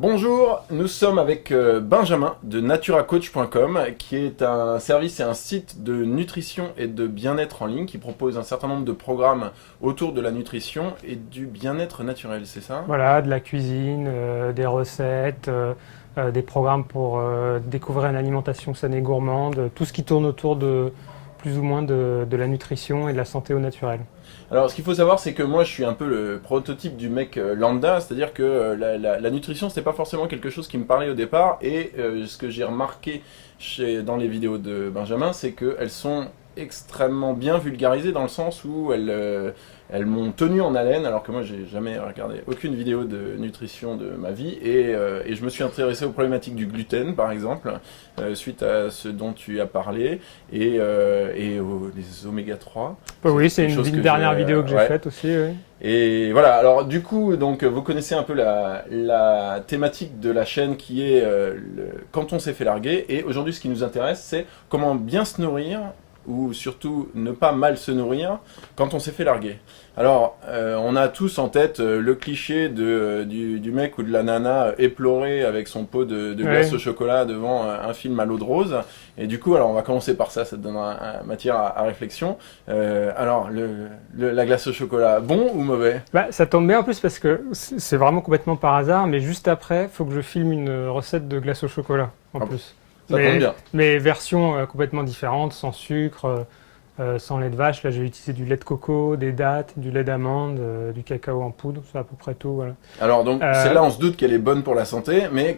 Bonjour, nous sommes avec Benjamin de naturacoach.com qui est un service et un site de nutrition et de bien-être en ligne qui propose un certain nombre de programmes autour de la nutrition et du bien-être naturel, c'est ça? Voilà, de la cuisine, des recettes, des programmes pour découvrir une alimentation saine et gourmande, tout ce qui tourne autour de plus ou moins de la nutrition et de la santé au naturel. Alors, ce qu'il faut savoir, c'est que moi, je suis un peu le prototype du mec lambda, c'est-à-dire que la nutrition, c'était pas forcément quelque chose qui me parlait au départ, et ce que j'ai remarqué dans les vidéos de Benjamin, c'est qu'elles sont extrêmement bien vulgarisées dans le sens où elles m'ont tenu en haleine, alors que moi, j'ai jamais regardé aucune vidéo de nutrition de ma vie, et je me suis intéressé aux problématiques du gluten, par exemple, suite à ce dont tu as parlé, et les oméga 3. Oui, C'est c'est quelque chose une que dernière vidéo que j'ai faite aussi. Oui. Et voilà, alors du coup, donc, vous connaissez un peu la thématique de la chaîne qui est quand on s'est fait larguer. Et aujourd'hui, ce qui nous intéresse, c'est comment bien se nourrir, ou surtout ne pas mal se nourrir quand on s'est fait larguer. Alors, on a tous en tête le cliché du mec ou de la nana éplorée avec son pot de glace au chocolat devant un film à l'eau de rose. Et du coup, alors on va commencer par ça te donnera matière à réflexion. Alors, la glace au chocolat, bon ou mauvais? Bah, ça tombe bien en plus parce que c'est vraiment complètement par hasard, mais juste après, il faut que je filme une recette de glace au chocolat en Ah, plus. ça tombe bien. Mais version complètement différente, sans sucre, sans lait de vache. Là, j'ai utilisé du lait de coco, des dattes, du lait d'amande, du cacao en poudre, c'est à peu près tout. Voilà. Alors donc Euh, celle-là on se doute qu'elle est bonne pour la santé, mais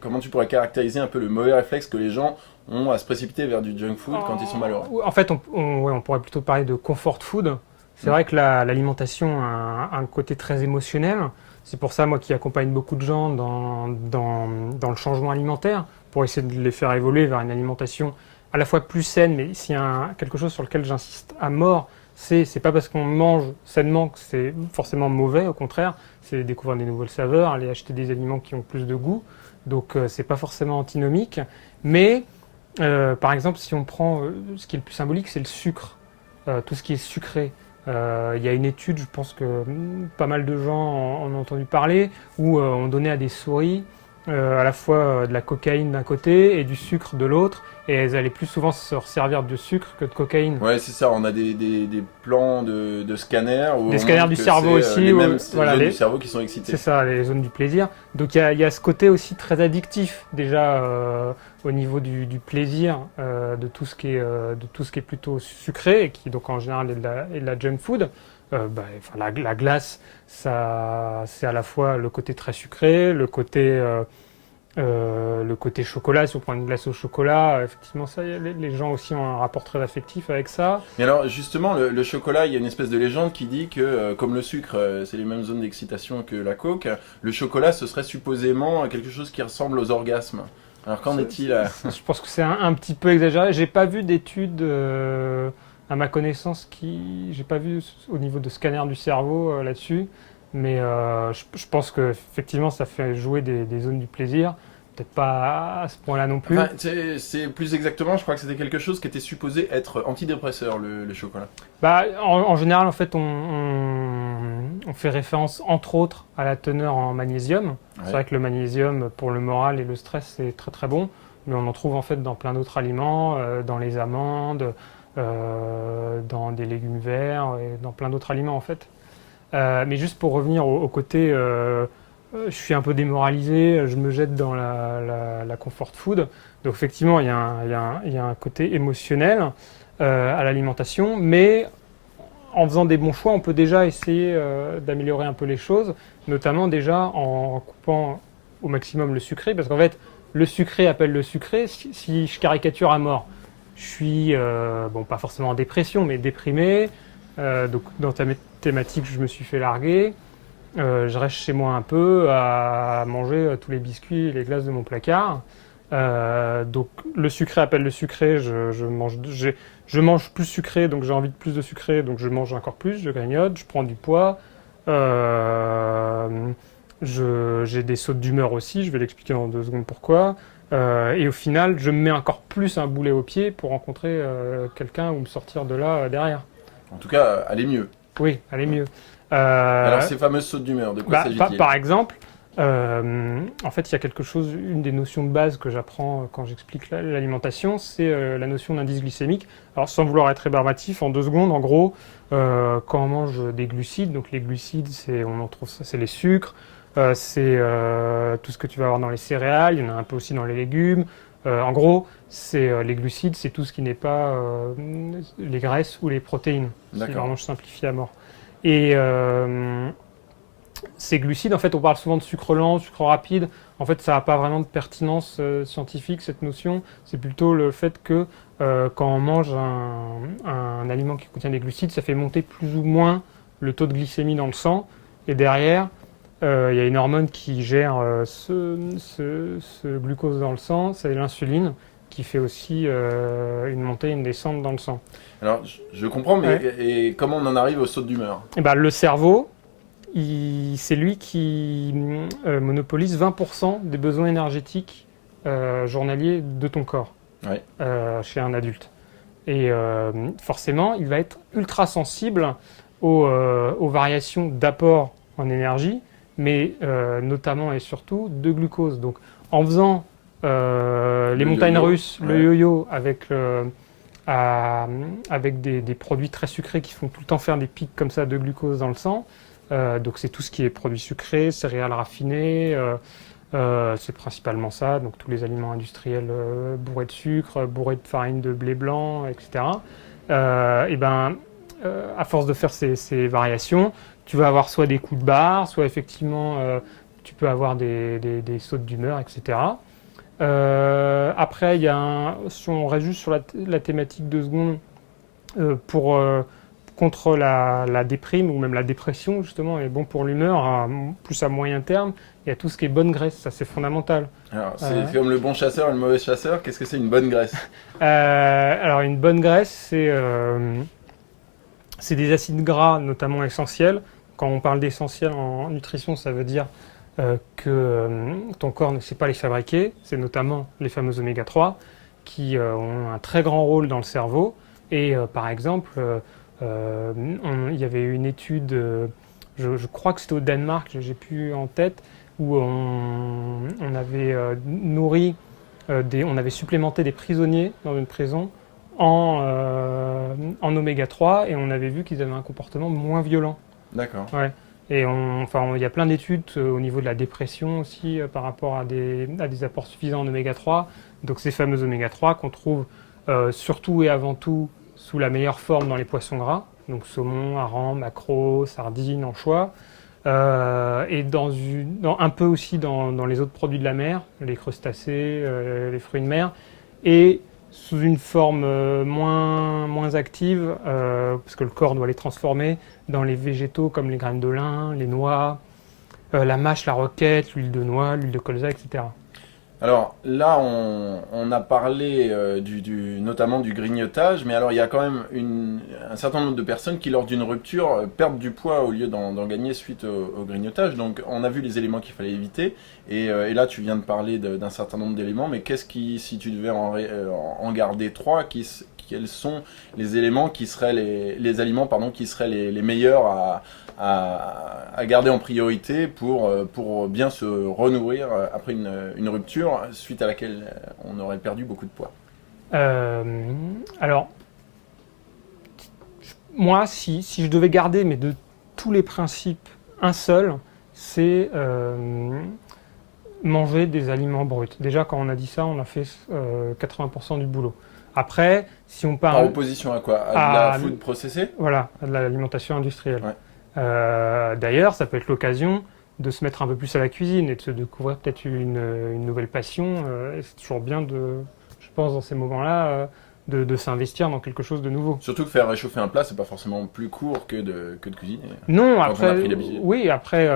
comment tu pourrais caractériser un peu le mauvais réflexe que les gens ont à se précipiter vers du junk food quand ils sont malheureux? En fait, ouais, on pourrait plutôt parler de comfort food. C'est Mm. vrai que l'alimentation a un côté très émotionnel. C'est pour ça, moi, qui accompagne beaucoup de gens dans le changement alimentaire, pour essayer de les faire évoluer vers une alimentation à la fois plus saine, mais s'il y a quelque chose sur lequel j'insiste à mort, c'est pas parce qu'on mange sainement que c'est forcément mauvais, au contraire, c'est découvrir des nouvelles saveurs, aller acheter des aliments qui ont plus de goût. Donc, c'est pas forcément antinomique, mais par exemple, si on prend ce qui est le plus symbolique, c'est le sucre, tout ce qui est sucré. Il y a une étude, je pense que pas mal de gens en ont entendu parler, où on donnait à des souris à la fois de la cocaïne d'un côté et du sucre de l'autre, et elles allaient plus souvent se resservir de sucre que de cocaïne. Ouais, c'est ça, on a des plans de scanners où Des on scanners montre du que cerveau c'est aussi, les mêmes voilà, zones du cerveau qui sont excitées. c'est ça, les zones du plaisir. Donc il y a ce côté aussi très addictif déjà au niveau du plaisir de tout ce qui est plutôt sucré et qui donc en général est de la junk food. Enfin, la glace, ça c'est à la fois le côté très sucré, le côté chocolat. Si on prend une glace au chocolat, effectivement ça, les gens aussi ont un rapport très affectif avec ça. Mais alors justement, le chocolat, il y a une espèce de légende qui dit que comme le sucre, c'est les mêmes zones d'excitation que la coke, le chocolat ce serait supposément quelque chose qui ressemble aux orgasmes. Alors qu'en est-il Je pense que c'est un petit peu exagéré. J'ai pas vu d'études, à ma connaissance, j'ai pas vu au niveau de scanner du cerveau là-dessus. Mais je pense que effectivement, ça fait jouer des zones du plaisir. Peut-être pas à ce point-là non plus. Enfin, c'est plus exactement, je crois que c'était quelque chose qui était supposé être antidépresseur, le chocolat. Bah, en général, en fait, on fait référence entre autres à la teneur en magnésium. C'est Ouais. vrai que le magnésium pour le moral et le stress c'est très très bon, mais on en trouve en fait dans plein d'autres aliments, dans les amandes, dans des légumes verts et dans plein d'autres aliments en fait. Mais juste pour revenir au côté, je suis un peu démoralisé, je me jette dans la comfort food. Donc effectivement, il y a un côté émotionnel à l'alimentation, mais en faisant des bons choix, on peut déjà essayer d'améliorer un peu les choses, notamment déjà en coupant au maximum le sucré, parce qu'en fait, le sucré appelle le sucré. Si je caricature à mort, je suis, bon, pas forcément en dépression, mais déprimé. Donc dans ta thématique, je me suis fait larguer. Je reste chez moi un peu à manger tous les biscuits et les glaces de mon placard. Donc le sucré appelle le sucré, je mange plus sucré, donc j'ai envie de plus de sucré, donc je mange encore plus, je grignote, je prends du poids. J'ai des sautes d'humeur aussi, je vais l'expliquer dans 2 secondes pourquoi. Et au final, je me mets encore plus un boulet au pied pour rencontrer quelqu'un ou me sortir de là derrière. En tout cas, aller mieux. Oui, allez mieux. Alors Euh, ces fameuses sautes d'humeur, de quoi s'agit-il? Par exemple, En fait, il y a quelque chose, une des notions de base que j'apprends quand j'explique l'alimentation, c'est la notion d'indice glycémique. Alors, sans vouloir être rébarbatif, en 2 secondes, en gros, quand on mange des glucides, donc les glucides, on en trouve ça, c'est les sucres, c'est tout ce que tu vas avoir dans les céréales, il y en a un peu aussi dans les légumes. En gros, les glucides, c'est tout ce qui n'est pas les graisses ou les protéines. Si D'accord. vraiment je simplifie à mort. Et ces glucides, en fait, on parle souvent de sucre lent, sucre rapide. En fait, ça n'a pas vraiment de pertinence scientifique, cette notion. C'est plutôt le fait que quand on mange un aliment qui contient des glucides, ça fait monter plus ou moins le taux de glycémie dans le sang. Et derrière, il y a une hormone qui gère ce glucose dans le sang, c'est l'insuline, qui fait aussi une montée et une descente dans le sang. Alors, je comprends, mais Ouais. et comment on en arrive aux sautes d'humeur? Et ben, le cerveau, c'est lui qui monopolise 20% des besoins énergétiques journaliers de ton corps Ouais. chez un adulte. Et forcément, il va être ultra sensible aux variations d'apport en énergie, mais notamment et surtout de glucose. Donc, en faisant les Le montagnes yo-yo. russes, le Ouais. yo-yo avec des produits très sucrés qui font tout le temps faire des pics comme ça de glucose dans le sang. Donc c'est tout ce qui est produits sucrés, céréales raffinées, c'est principalement ça, donc tous les aliments industriels bourrés de sucre, bourrés de farine de blé blanc, etc. Et ben, à force de faire ces variations, tu vas avoir soit des coups de barre, soit effectivement tu peux avoir des sautes d'humeur, etc. Après, si on reste juste sur la thématique 2 secondes, pour contre la déprime ou même la dépression, justement, est bon pour l'humeur, plus à moyen terme. Il y a tout ce qui est bonne graisse, ça c'est fondamental. Alors, c'est Euh, comme le bon chasseur et le mauvais chasseur. Qu'est-ce que c'est une bonne graisse? alors une bonne graisse, c'est des acides gras, notamment essentiels. Quand on parle d'essentiels en nutrition, ça veut dire que ton corps ne sait pas les fabriquer. C'est notamment les fameux oméga 3 qui ont un très grand rôle dans le cerveau. Et par exemple, il y avait une étude, je crois que c'était au Danemark, j'ai plus en tête, où on avait on avait supplémenté des prisonniers dans une prison en oméga 3 et on avait vu qu'ils avaient un comportement moins violent. D'accord. Ouais. Et il y a plein d'études au niveau de la dépression aussi par rapport à des apports suffisants en oméga 3. Donc ces fameux oméga 3 qu'on trouve surtout et avant tout sous la meilleure forme dans les poissons gras, donc saumon, hareng, maquereau, sardines, anchois, et un peu aussi dans les autres produits de la mer, les crustacés, les fruits de mer, et sous une forme moins active, parce que le corps doit les transformer dans les végétaux comme les graines de lin, les noix, la mâche, la roquette, l'huile de noix, l'huile de colza, etc. Alors là, on a parlé notamment du grignotage, mais alors il y a quand même un certain nombre de personnes qui, lors d'une rupture, perdent du poids au lieu d'en gagner suite au grignotage. Donc on a vu les éléments qu'il fallait éviter, et là tu viens de parler d'un certain nombre d'éléments, mais si tu devais en garder trois, quels sont les éléments qui seraient les aliments pardon, qui seraient les meilleurs à garder en priorité pour bien se renourrir après une rupture suite à laquelle on aurait perdu beaucoup de poids. Euh, alors, moi, si je devais garder, mais de tous les principes, un seul, c'est manger des aliments bruts. Déjà, quand on a dit ça, on a fait 80% du boulot. Après, si on Par parle opposition à quoi? À de la à, food processée? voilà, à de l'alimentation industrielle. Ouais. D'ailleurs, ça peut être l'occasion de se mettre un peu plus à la cuisine et de se découvrir peut-être une nouvelle passion. Et c'est toujours bien je pense, dans ces moments-là, de s'investir dans quelque chose de nouveau. Surtout que faire réchauffer un plat, c'est pas forcément plus court que de cuisiner, Non, quand on a après, pris l'habitude. oui, après,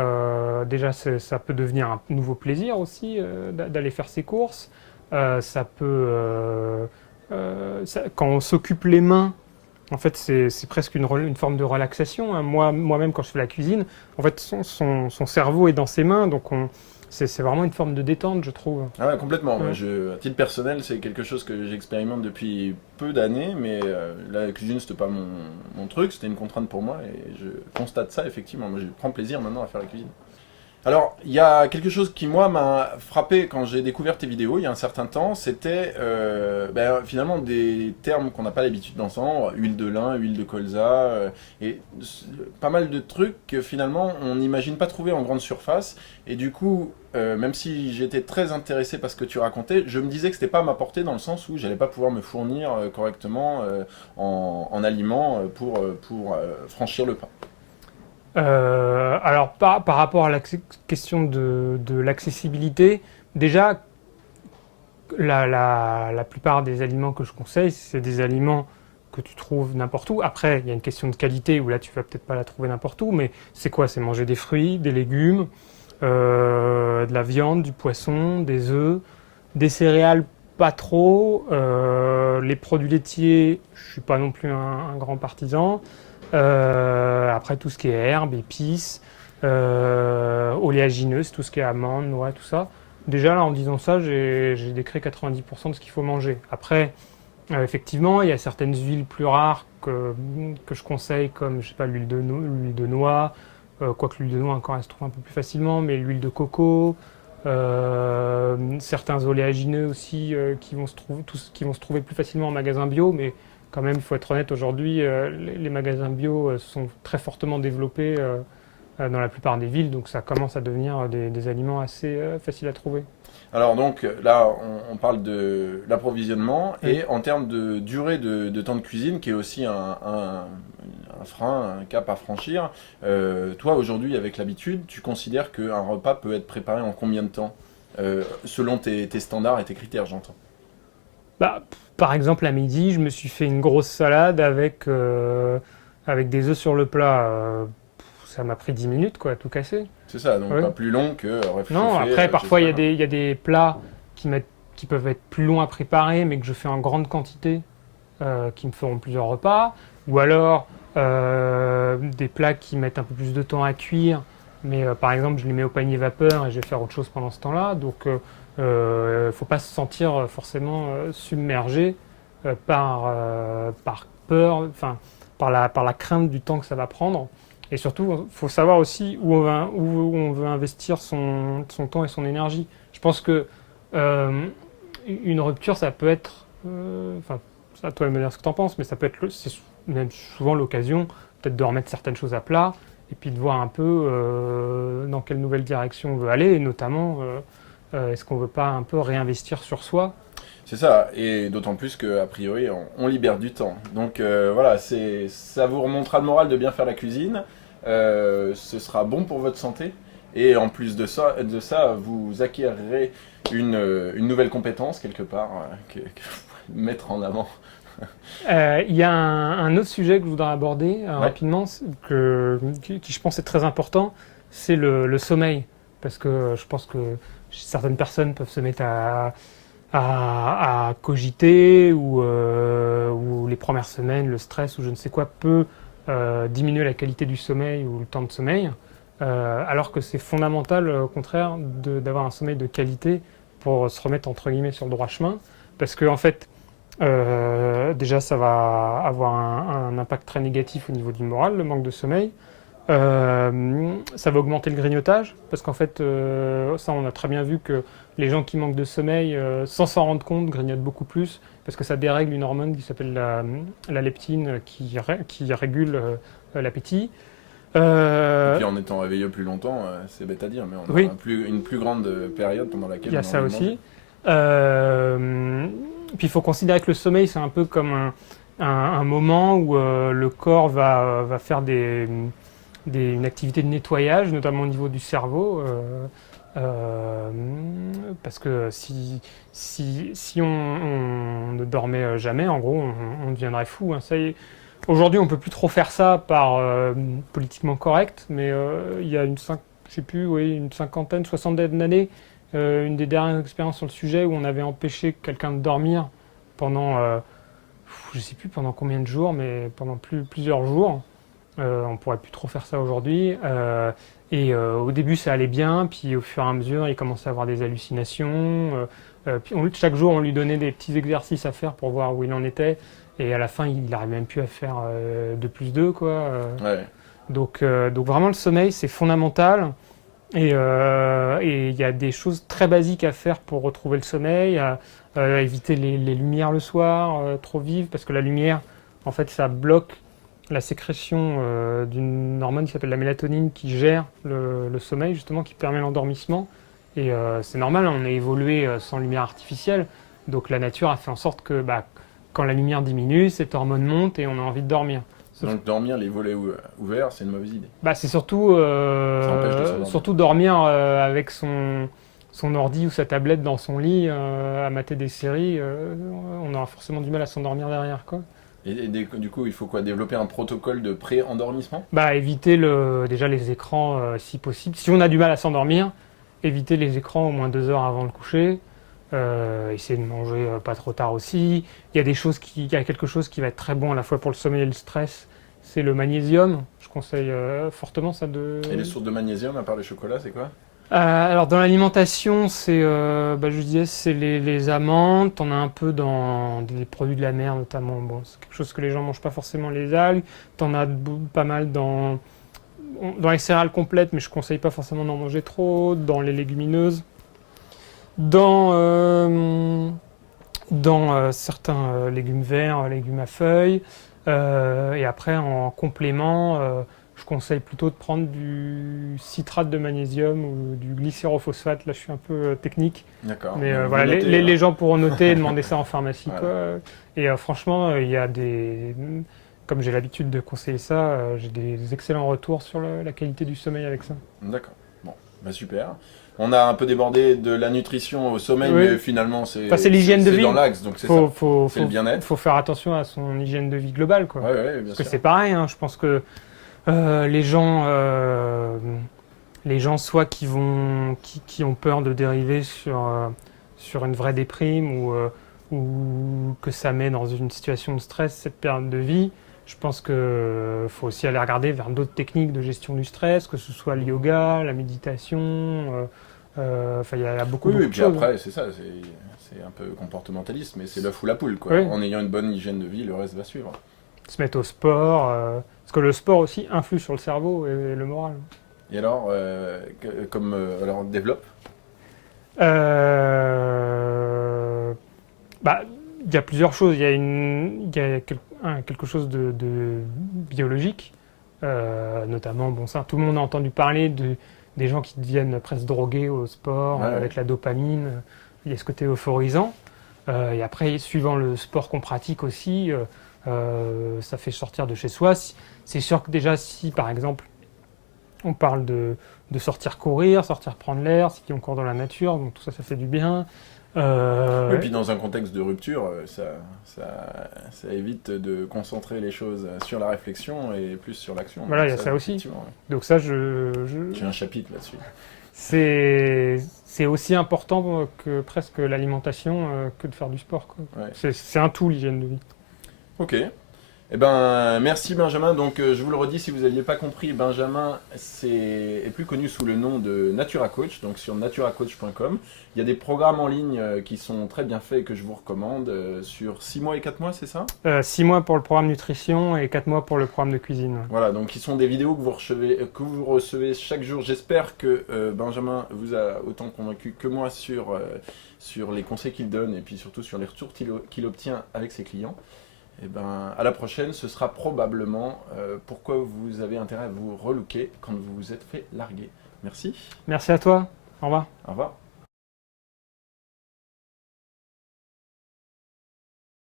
déjà, ça peut devenir un nouveau plaisir aussi d'aller faire ses courses. Ça peut, quand on s'occupe les mains, en fait, c'est presque une forme de relaxation, hein. Moi-même, quand je fais la cuisine, en fait, son cerveau est dans ses mains, donc c'est vraiment une forme de détente, je trouve. Ah ouais, complètement. Moi, Ouais. à titre personnel, c'est quelque chose que j'expérimente depuis peu d'années, mais la cuisine, c'était pas mon truc, c'était une contrainte pour moi, et je constate ça, effectivement. Moi, je prends plaisir maintenant à faire la cuisine. Alors, il y a quelque chose qui, moi, m'a frappé quand j'ai découvert tes vidéos il y a un certain temps, c'était finalement des termes qu'on n'a pas l'habitude d'entendre, huile de lin, huile de colza, pas mal de trucs que finalement on n'imagine pas trouver en grande surface. Et du coup, même si j'étais très intéressé par ce que tu racontais, je me disais que c'était pas à ma portée dans le sens où j'allais pas pouvoir me fournir correctement en aliments pour franchir le pas. Alors, par rapport à la question de l'accessibilité, déjà, la plupart des aliments que je conseille, c'est des aliments que tu trouves n'importe où. Après, il y a une question de qualité où là, tu vas peut-être pas la trouver n'importe où, mais c'est quoi? C'est manger des fruits, des légumes, de la viande, du poisson, des œufs, des céréales, pas trop. Les produits laitiers, je suis pas non plus un grand partisan. Après, tout ce qui est herbes, épices, oléagineux, tout ce qui est amandes, noix, tout ça. Déjà, là, en disant ça, j'ai décrit 90% de ce qu'il faut manger. Après, effectivement, il y a certaines huiles plus rares que je conseille, comme, je sais pas, l'huile de noix, quoique l'huile de noix, encore, elle se trouve un peu plus facilement, mais l'huile de coco, certains oléagineux aussi qui vont se trouver plus facilement en magasin bio, mais quand même, il faut être honnête, aujourd'hui, les magasins bio sont très fortement développés dans la plupart des villes, donc ça commence à devenir des aliments assez faciles à trouver. Alors donc là, on parle de l'approvisionnement Oui. et en termes de durée de temps de cuisine, qui est aussi un frein, un cap à franchir. Toi, aujourd'hui, avec l'habitude, tu considères qu'un repas peut être préparé en combien de temps? Selon tes standards et tes critères, j'entends. Bah, par exemple, à midi, je me suis fait une grosse salade avec des œufs sur le plat. Ça m'a pris 10 minutes, quoi, à tout casser. C'est ça, donc Oui. pas plus long que Non, réchauffer, après, parfois, j'espère. il y a des plats qui peuvent être plus longs à préparer, mais que je fais en grande quantité, qui me feront plusieurs repas. Ou alors, des plats qui mettent un peu plus de temps à cuire, mais par exemple, je les mets au panier vapeur et je vais faire autre chose pendant ce temps-là. Donc, faut pas se sentir forcément submergé par peur, enfin, par la crainte du temps que ça va prendre. Et surtout, il faut savoir aussi où on veut investir son temps et son énergie. Je pense que euh, une rupture, ça peut être, enfin, c'est à toi de me dire ce que tu en penses, mais ça peut être, c'est même souvent l'occasion peut-être de remettre certaines choses à plat et puis de voir un peu dans quelle nouvelle direction on veut aller, et notamment est-ce qu'on ne veut pas un peu réinvestir sur soi. C'est ça, et d'autant plus qu'a priori, on libère du temps. Donc voilà, ça vous remontera le moral de bien faire la cuisine. Ce sera bon pour votre santé. Et en plus de ça vous acquérerez une nouvelle compétence quelque part que vous pouvez mettre en avant. Il y a un autre sujet que je voudrais aborder Ouais, rapidement, qui je pense est très important, c'est le sommeil. Parce que je pense que certaines personnes peuvent se mettre à cogiter ou les premières semaines, le stress ou je ne sais quoi peut diminuer la qualité du sommeil ou le temps de sommeil, alors que c'est fondamental au contraire d'avoir un sommeil de qualité pour se remettre entre guillemets sur le droit chemin, parce que en fait déjà ça va avoir un impact très négatif au niveau du moral, le manque de sommeil. Ça va augmenter le grignotage, parce qu'en fait, ça on a très bien vu que les gens qui manquent de sommeil, sans s'en rendre compte, grignotent beaucoup plus, parce que ça dérègle une hormone qui s'appelle la leptine, qui régule l'appétit. et Euh, puis en étant réveillé plus longtemps, c'est bête à dire, mais on a oui, une plus grande période pendant il laquelle y a on a ça envie de manger. aussi. Puis il faut considérer que le sommeil, c'est un peu comme un moment où le corps va faire une activité de nettoyage, notamment au niveau du cerveau. Euh, Parce que si on ne dormait jamais, en gros, on deviendrait fou, hein. Ça y est. Aujourd'hui, on peut plus trop faire ça par politiquement correct, mais il y a je sais plus, oui, une cinquantaine, soixantaine d'années, une des dernières expériences sur le sujet où on avait empêché quelqu'un de dormir pendant, je sais plus pendant combien de jours, mais pendant plusieurs jours. On pourrait plus trop faire ça aujourd'hui. Au début, ça allait bien, puis au fur et à mesure, il commençait à avoir des hallucinations. Puis chaque jour, on lui donnait des petits exercices à faire pour voir où il en était. Et à la fin, il n'arrive même plus à faire 2 plus 2, quoi. Ouais. Donc vraiment, le sommeil, c'est fondamental. Et il y a des choses très basiques à faire pour retrouver le sommeil, à éviter les lumières le soir trop vives, parce que la lumière, en fait, ça bloque la sécrétion d'une hormone qui s'appelle la mélatonine, qui gère le sommeil, justement, qui permet l'endormissement. Et c'est normal, on a évolué sans lumière artificielle, donc la nature a fait en sorte que quand la lumière diminue, cette hormone monte et on a envie de dormir. Donc dormir les volets ouverts, c'est une mauvaise idée. C'est surtout, Ça empêche de s'endormir. surtout dormir avec son ordi ou sa tablette dans son lit, à mater des séries. On aura forcément du mal à s'endormir derrière, quoi. Et du coup, il faut quoi? Développer un protocole de pré-endormissement? Éviter déjà les écrans si possible. Si on a du mal à s'endormir, éviter les écrans au moins 2 heures avant le coucher. Essayer de manger pas trop tard aussi. Il y a quelque chose qui va être très bon à la fois pour le sommeil et le stress, c'est le magnésium. Je conseille fortement ça de. Et les sources de magnésium, à part le chocolat, c'est quoi? Alors dans l'alimentation, je disais, c'est les amandes. T'en as un peu dans des produits de la mer notamment. Bon, c'est quelque chose que les gens mangent pas forcément, les algues. T'en as pas mal dans les céréales complètes, mais je conseille pas forcément d'en manger trop. Dans les légumineuses, dans certains légumes verts, légumes à feuilles. Et après, en complément, je conseille plutôt de prendre du citrate de magnésium ou du glycérophosphate. Là, je suis un peu technique. D'accord. Mais Donc, voilà, vous notez, les gens pourront noter et demander ça en pharmacie, Voilà. quoi. Et franchement, il y a comme j'ai l'habitude de conseiller ça, j'ai des excellents retours sur la qualité du sommeil avec ça. D'accord. Bon, super. On a un peu débordé de la nutrition au sommeil, Oui. mais finalement, C'est l'hygiène de vie. C'est dans l'axe, donc c'est ça. C'est le Il bien-être. faut faire attention à son hygiène de vie globale, quoi. Ouais, bien Parce que sûr. c'est pareil, hein, je pense que les gens soit qui ont peur de dériver sur une vraie déprime ou que ça met dans une situation de stress, cette période de vie. Je pense qu'il faut aussi aller regarder vers d'autres techniques de gestion du stress, que ce soit le yoga, la méditation. Il y a beaucoup, Oui, beaucoup et de puis choses. après, c'est ça, c'est un peu comportementaliste, mais c'est l'œuf ou la poule, quoi. Oui. En ayant une bonne hygiène de vie, le reste va suivre. Se mettre au sport, parce que le sport aussi influe sur le cerveau et le moral. Et alors, alors développe. Il y a plusieurs choses. Il y a quelque chose de biologique, notamment, tout le monde a entendu parler des gens qui deviennent presque drogués au sport, Ouais. avec la dopamine. Il y a ce côté euphorisant. Et après, suivant le sport qu'on pratique aussi, ça fait sortir de chez soi. C'est sûr que déjà, si par exemple, on parle de sortir courir, sortir prendre l'air, si on court dans la nature, donc tout ça, ça fait du bien. Oui, puis dans un contexte de rupture, ça évite de concentrer les choses sur la réflexion et plus sur l'action. Voilà, Donc il y a ça aussi. effectivement, ouais. Donc ça, J'ai un chapitre là-dessus. c'est aussi important que presque l'alimentation que de faire du sport, quoi. Ouais. C'est un tout, l'hygiène de vie. Ok. Eh ben, merci Benjamin. Donc, je vous le redis, si vous n'aviez pas compris, Benjamin est plus connu sous le nom de Natura Coach, donc sur naturacoach.com. Il y a des programmes en ligne qui sont très bien faits et que je vous recommande sur 6 mois et 4 mois, c'est ça? 6 mois pour le programme nutrition et 4 mois pour le programme de cuisine. Voilà, donc qui sont des vidéos que vous recevez chaque jour. J'espère que Benjamin vous a autant convaincu que moi sur les conseils qu'il donne et puis surtout sur les retours qu'il obtient avec ses clients. Et ben, à la prochaine, ce sera probablement pourquoi vous avez intérêt à vous relooker quand vous vous êtes fait larguer. Merci. Merci à toi. Au revoir. Au revoir.